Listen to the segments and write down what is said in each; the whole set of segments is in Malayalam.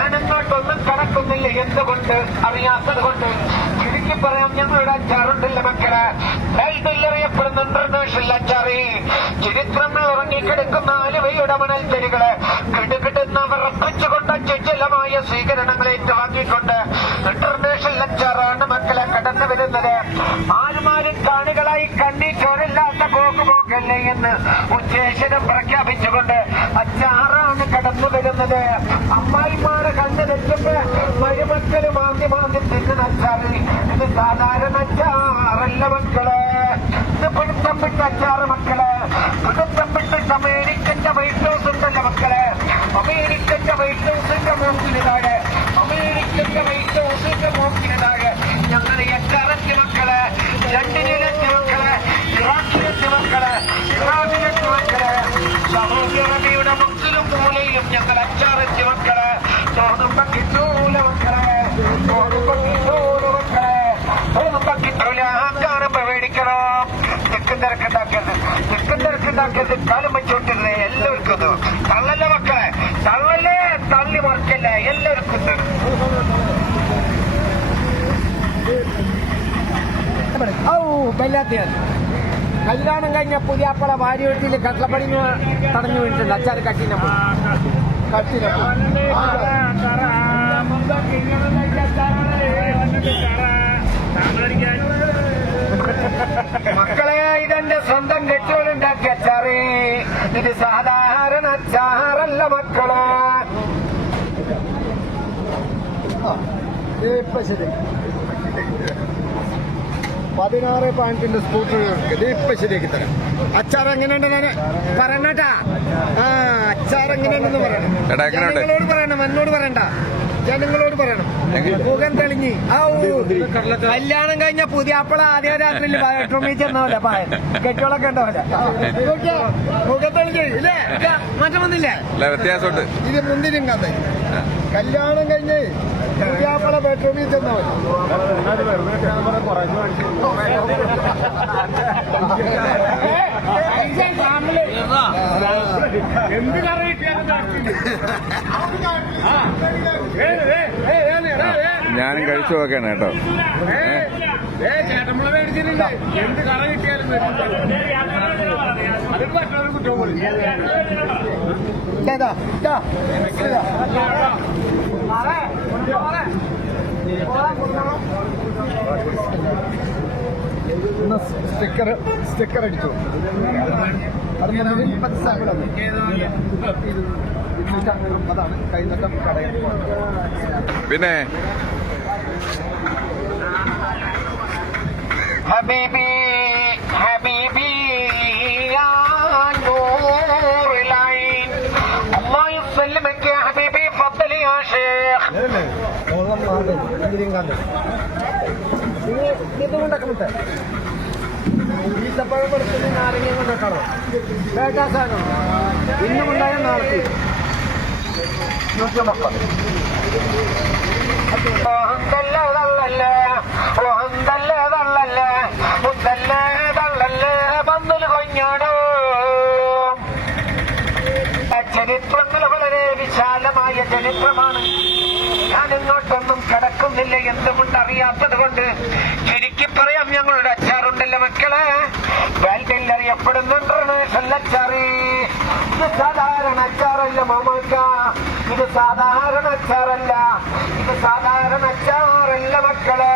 ഞാൻ അങ്ങോട്ടൊന്നും കടക്കുന്നില്ല. എന്തുകൊണ്ട്? അറിയാത്തത് കൊണ്ട്. ചുരുക്കി പറയാം, ഞങ്ങളുടെ അച്ചാറുണ്ടല്ല മക്കളെ, അറിയപ്പെടുന്ന ഇന്റർനാഷണൽ അച്ചാറി. ചരിത്രങ്ങൾ ഉറങ്ങിക്കിടക്കുന്ന ആലുവയുടെ മണൽത്തരികള് കിടുകിടുന്ന വിറപ്പിച്ചുകൊണ്ട് ചഞ്ചലമായ സ്വീകരണങ്ങൾ ഏറ്റുവാങ്ങിക്കൊണ്ട് ഇന്റർനാഷണൽ അച്ചാറാണ് മക്കളെ കടന്നു വരുന്നത്. ആരുമാരും കാണികളായി കണ്ണിച്ചോരില്ലാത്ത പോക്കുപോക്കല്ലേ എന്ന് ഉച്ചേശ്വരം പ്രഖ്യാപിച്ചുകൊണ്ട് അച്ചാറാണ് കടന്നു വരുന്നത്. അമ്മായിമാരെ കണ്ടു തെറ്റുമ്പോ മരുമക്കള് മാന്തി മാന്തി തിന്നുന്ന അച്ചാറ്. ഇത് സാധാരണ അച്ചാറല്ല മക്കള്, ഇത് പിടുത്തം വിട്ട അച്ചാറ് മക്കള്. പിടുത്തം വിട്ടിട്ട് അമേരിക്കന്റെ വൈറ്റ് ഹൗസ് ഉണ്ടല്ലോ മക്കളെ, അമേരിക്കന്റെ വൈറ്റ് ഹൗസിന്റെ മൂക്കിനിതാഴെ, അമേരിക്കന്റെ വൈറ്റ് ഹൗസിന്റെ മൂക്കിനിതാഴെ ഞങ്ങളുടെ അച്ചാറെത്തി മക്കള്, ലണ്ടനിലെത്തി മക്കളെ, ഇറാഖിലെത്തി മക്കളെ, ഇറാഖിലെത്തി മക്കളെ, സൗദി അറേബ്യയുടെ മുക്കിലും മൂലയിലും ഞങ്ങൾ അച്ചാറെത്തി മക്കളെ. തോന്നുമ്പോ കിട്ടൂല മക്കളെ, തോന്നുമ്പോ കിട്ടൂല മക്കളെ, തോന്നുമ്പോ കിട്ടൂല. കാണുമ്പോ മേടിക്കണം. തെക്കും തിരക്കുണ്ടാക്കിയത്, തെക്കും തിരക്കുണ്ടാക്കിയത് കാലം വെച്ചോണ്ടിരുന്നേ എല്ലാവർക്കും. തള്ളല്ലേ മക്കളെ, തള്ളല്ലേ, തള്ളി മറിക്കല്ലേ, എല്ലാവർക്കും. കല്യാണം കഴിഞ്ഞ പുതിയാപ്പള ഭാര്യ വീട്ടിൽ കട്ടളപ്പടി തടഞ്ഞു വീണിട്ടുണ്ട്. അച്ചാറ് കട്ടിനപ്പോൾ മക്കളെ, ഇതെന്റെ സ്വന്തം കെട്ടിയോളുണ്ടാക്കിയ അച്ചാറ്. ഇത് സാധാരണ അച്ചാറല്ല മക്കളെ. ശരി, 16 പോയിന്റിന്റെ സ്കൂട്ടർ ഇപ്പൊ ശരിയാക്കി തരാം. അച്ചാർ എങ്ങനെയുണ്ടെന്ന് പറയണട്ടാ. അച്ചാർ എങ്ങനെയുണ്ടെന്ന് പറയണം. ജനങ്ങളോട് പറയണം, എന്നോട് പറയണ്ട, ജനങ്ങളോട് പറയണം. മുഖം തെളിഞ്ഞ് കല്യാണം കഴിഞ്ഞ പുതിയാപ്പള ആദ്യ രാത്രിയിൽ ബെഡ്റൂമിൽ ചെന്നപോലെ കെട്ടികളൊക്കെ ഉണ്ടാവില്ല. മുഖം തെളിഞ്ഞ് ഇല്ലേ, മാറ്റം വന്നില്ലേ? വ്യത്യാസമുണ്ട്. ഇത് മുന്തിരും കഥ. കല്യാണം കഴിഞ്ഞ് പുതിയാപ്പള ബെഡ്റൂമിൽ ചെന്നപോലെ എന്ത് കറി കിട്ടിയാലും ഞാനും കഴിച്ചു നോക്കാണ് കേട്ടോ. ചേട്ടമ്മളെ മേടിച്ചിട്ടില്ല. എന്ത് കറി കിട്ടിയാലും അതൊക്കെ പറ്റുന്ന കുറ്റം പോലും. സ്റ്റിക്കർ അടിച്ചു. അതാണ് കൈനട്ടം കടയിൽ. പിന്നെ ഹബീബി ഹബീബി യാ നൂറുൽ ഐൻ അല്ലാഹു യസല്ലമക ഹബീബി ഫദ്ലി യാ ഷേഖ്. ഇതുകൊണ്ടൊക്കെ ഈത്തപ്പഴം കൊടുക്കുന്ന നാരങ്ങയും കൊണ്ടൊക്കെയാണോ വേട്ടാ സാധനം? ഇന്നുമുണ്ടായ നാളത്തെ 150. തള്ളല്ലേ തള്ളല്ലേ തള്ളല്ലേ തള്ളല്ലേ പന്തല് കൊഞ്ഞാടോ. ചരിത്രങ്ങൾ വളരെ വിശാലമായ ചരിത്രമാണ്. ഞാൻ ഇങ്ങോട്ടൊന്നും കിടക്കുന്നില്ല. എന്തുകൊണ്ട്? അറിയാത്തത് കൊണ്ട്. ചുരുക്കി പറയാം, ഞങ്ങളുടെ അച്ചാറുണ്ടല്ലോ മക്കളെ, വേൾഡിൽ അറിയപ്പെടുന്ന ഇന്റർനാഷണൽ അച്ചാറ്. ഇത് സാധാരണ അച്ചാറല്ല മാമാക്ക, ഇത് സാധാരണ അച്ചാറല്ല, ഇത് സാധാരണ അച്ചാറല്ല മക്കളെ.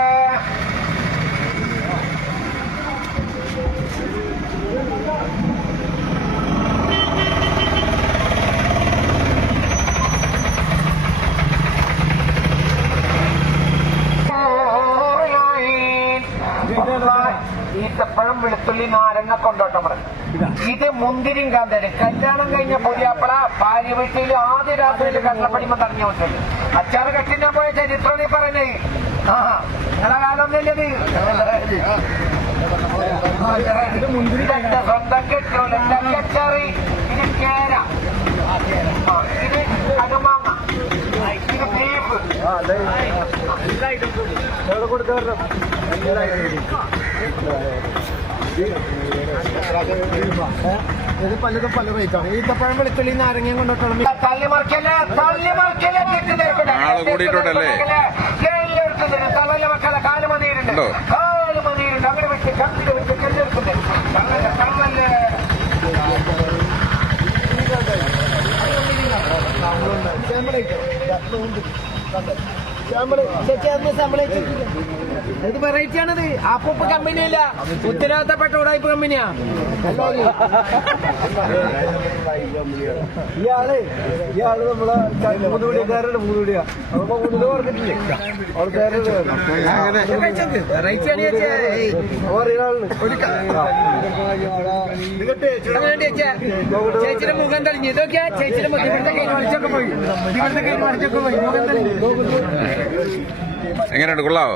ഈത്തപ്പഴം, വെളുത്തുള്ളി, നാരങ്ങ, കൊണ്ടോട്ടം. ഇത് മുന്തിരിയും കാന്തല്. കല്യാണം കഴിഞ്ഞ പുതിയാപ്പള ഭാര്യ വീട്ടിൽ ആദ്യ രാത്രിയിൽ കട്ടളപ്പടിമ തടഞ്ഞു വിട്ടത്. അച്ചാറ് കെട്ടിനാ പോയ ചരിത്രം നീ പറഞ്ഞേ. നിങ്ങളെ കാലൊന്നുമില്ലത്. മുന്തിരി സ്വന്തം കെട്ടിയോളൂ അച്ചാറ്. ഇത് കേര, ഇത് കടുമാങ്ങ, ഇത് ബീഫ്. കൊടുത്തവരുടെ ഇത് പലതും പല റേറ്റാണ്. ഈത്തപ്പഴം, വെളുത്തുള്ളി, നാരങ്ങയും കൊണ്ടോട്ടണം. തള്ളി മറിക്കല്ലേ, തള്ളി മറിക്കല്ലേ. ആള് കൂടിയിട്ടുണ്ടല്ലേ? തള്ളല്ല മക്കളെ കാലുമതിയിലുണ്ട്, കാലുമതിയിലുണ്ട്. അങ്ങനെ വെച്ച് കണ്ടിട്ട് വെച്ച് കല്ലെടുക്കുന്നത് തള്ളല്ലേ. ഇത് വെറൈറ്റി ആണത്. അപ്പൊ കമ്പനിയല്ല, ഉത്തരവാദിത്തപ്പെട്ട ഉടായ്പ കമ്പനിയാ. ഇയാള് നമ്മളെ മൂന്നുപിടിക്കാരുടെ മൂന്നുപിടിയാ. അപ്പൊ കൂടുതൽ പറഞ്ഞിട്ടില്ലേ ചേച്ചിയുടെ മുഖം തെളിഞ്ഞു. ഇതൊക്കെ ചേച്ചിയുടെ മുഖം ഇവിടുത്തെ കൈ വലിച്ചൊക്കെ പോയി, ഇവിടുത്തെ കൈ വലിച്ചൊക്കെ പോയി, മുഖം തെളിഞ്ഞു. എങ്ങനെയുണ്ട്, കൊള്ളാവോ?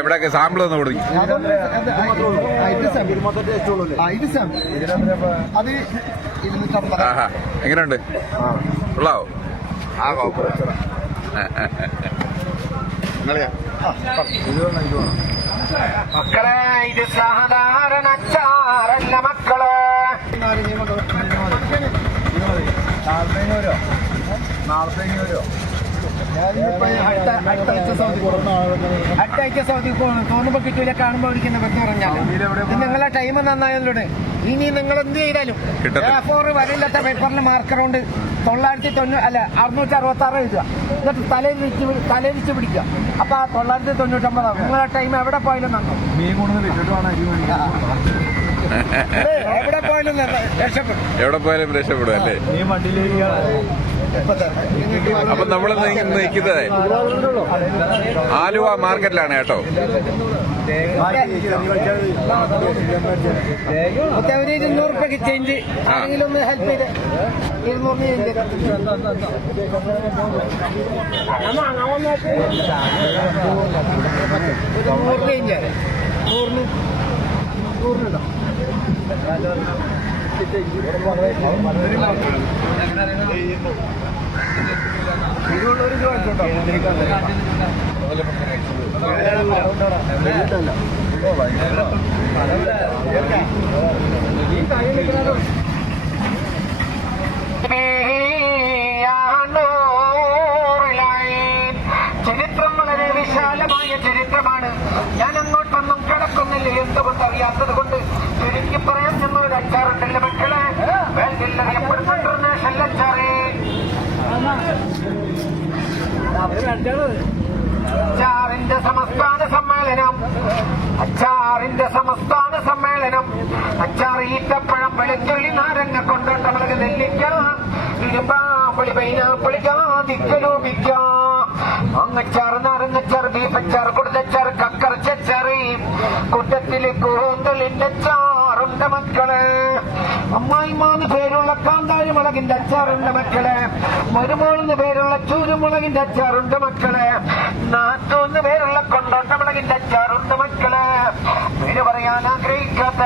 ഇവിടെയൊക്കെ സാമ്പിൾ ഒന്ന് കൊടുക്കും. എങ്ങനെയുണ്ട്, കൊള്ളാവോ? മക്കളെ ഇത് സാധാരണ അച്ചാറല്ല മക്കളെ. അടുത്താഴ്ച സൗദി തോന്നുമ്പോ കിട്ടൂല, കാണുമ്പോ ഇരിക്കുന്ന വ്യക്തി പറഞ്ഞാൽ നിങ്ങളെ ടൈം നന്നായതിലൂടെ ഇനി നിങ്ങൾ എന്ത് ചെയ്താലും A4 വരയില്ലാത്ത പേപ്പറിൽ മാർക്കറുണ്ട് 666 എഴുതുക. എന്നിട്ട് തലയിരിച്ച് പിടിക്കുക. അപ്പൊ ആ 999 നിങ്ങളെ ടൈം എവിടെ പോയാലും നന്നോ, എവിടെ പോയാലും രക്ഷപ്പെടും. എവിടെ പോയാലും രക്ഷപ്പെടും അല്ലേ? അപ്പൊ നമ്മൾ നിൽക്കുന്നത് ആലുവ മാർക്കറ്റിലാണ് കേട്ടോ. ഒരു 200 രൂപയ്ക്ക് ചേഞ്ച് ആരെങ്കിലും ഒന്ന് ഹെൽപ്പ് ചെയ്ത് 200 ചേഞ്ച്. 100 ചേഞ്ച് 100 ചരിത്രം വളരെ വിശാലമായ ചരിത്രമാണ്. ഞാൻ അങ്ങോട്ടൊന്നും കിടക്കുന്നില്ല, എന്തുകൊണ്ട് അറിയാത്തത് കൊണ്ട് ചുരുക്കി പറയാൻ ഞങ്ങളൊരു അച്ചാറുണ്ടല്ലോ മക്കളെ. വേൾഡിൽ അറിയപ്പെടുന്ന ഇന്റർനാഷണൽ അച്ചാറ്. അച്ചാറിന്റെ സംസ്ഥാന സമ്മേളനം അച്ചാർ ഈത്തപ്പഴം വെളുത്തുള്ളി നാരങ്ങ കൊണ്ടോട്ടമുളക് നെല്ലിക്ക ഇരുമ്പാമ്പുളി പൈനാപ്പിളി ജാതിക്കലൂപിക്ക അങ്ങച്ചാർ നാരങ്ങച്ചാർ ബീഫച്ചാർ കുടുതച്ചാർ കക്കറച്ചാറ് കൂട്ടത്തില് കൂന്തലിന്റെ അച്ചാറുണ്ട് മക്കളെ. അമ്മായിമാന്ന് പേരുള്ള കാന്താരി മുളകിന്റെ അച്ചാറുണ്ട് മക്കളെ. മരുമോളിന് പേരുള്ള ചൂരുമുളകിന്റെ അച്ചാറുണ്ട് മക്കളെ. നാറ്റൂന്ന് പേരുള്ള കൊണ്ടോട്ടമുളകിന്റെ അച്ചാറുണ്ട് മക്കളെ. പേര് പറയാൻ ആഗ്രഹിക്കാത്ത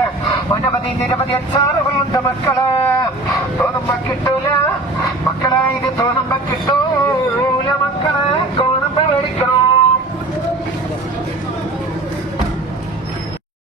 നിരവധി അച്ചാറുകളുണ്ട് മക്കളെ. തോന്നുമ്പോ കിട്ടൂല മക്കളെ, ഇത് തോന്നുമ്പോ കിട്ടൂല മക്കളെ.